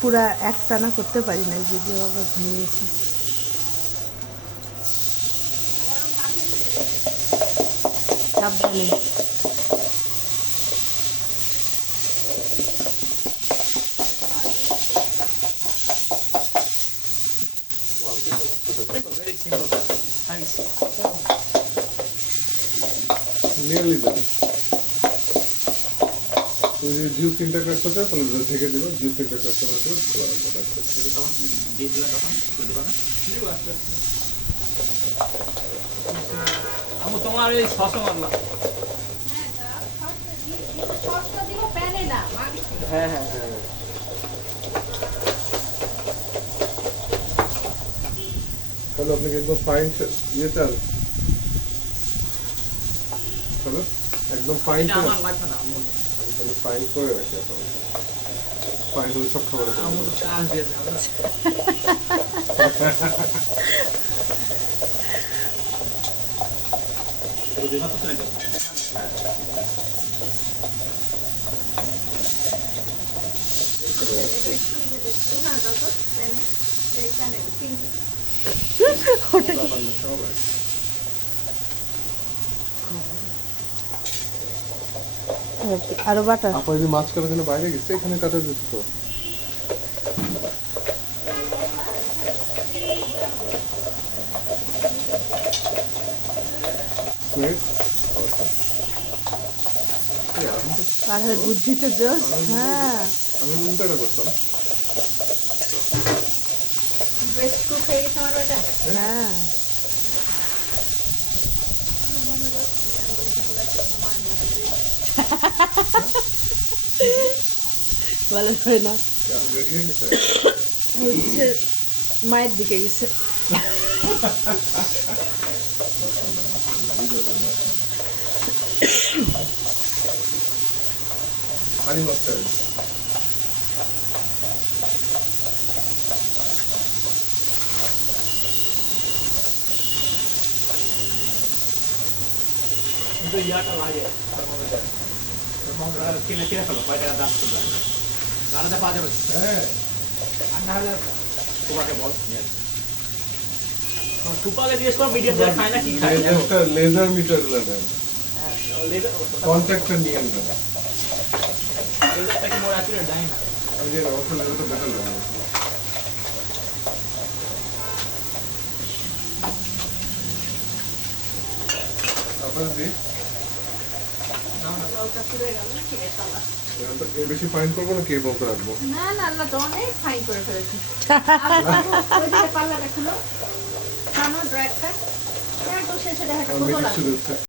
পুরা একটানা করতে পারি না, যদিও আবার ভেঙেছি। সাবধানে। নিয়ে যাবে যদি জিউ তিনটা কাজ করতে তাহলে ঢেকে দেবে, জিউ তিনটা কাজ করার পরে খোলা রাখবে। তখন দিয়ে দিলে তখন খুলতে পারো আমি তোমার এই সসও মারলাম। হ্যাঁ হ্যাঁ তাহলে আপনি একদম ফাইন ইয়ে চাল চলো একদম ফাইন করে আমার লাগবে না। আমি তাহলে ফাইন করে রাখি আপনার ফাইন হলে সব খাবার আমার কাজ দিয়েছে আরো বাটা। আপা যদি মাছ কাটার জন্য বাইরে গেছে এখানে কাটা যেত তো। আর বুদ্ধি তো জোস। হ্যাঁ আমি উল্টাটা করতাম। বেস্ট কুক হয়ে গেছে আমার বেটা। হ্যাঁ ভালো হয় না, হচ্ছে মায়ের দিকে গেছে। হানি মাস্টার্ড কিন্তু ইয়াটা লাগে কিনে কিনে ফেলো 5 টাকা দাম করবে জানাতে পাওয়া যাবে। হ্যাঁ আর না হলে তোমাকে বল টুপাকে জিজ্ঞেস করো মিডিয়াম যারা খায় না কি খায়। লেজার মিটার নেন, হ্যাঁ লেজার কন্ট্যাক্টটা নিয়ে নেন। লেজারটা কি মোর অ্যাকুরেট জানি না। আমি যে অবশ্য লেজারটা বেটার লাগে আপনার দি বেশি ফাইন করবো না কে বলতে রাখবো? না না আল্লাহ তো অনেক ফাইন করে ফেলেছে। পাল্লাটা খুলো, খানো ড্রাইভটা একটু শেষে দেখা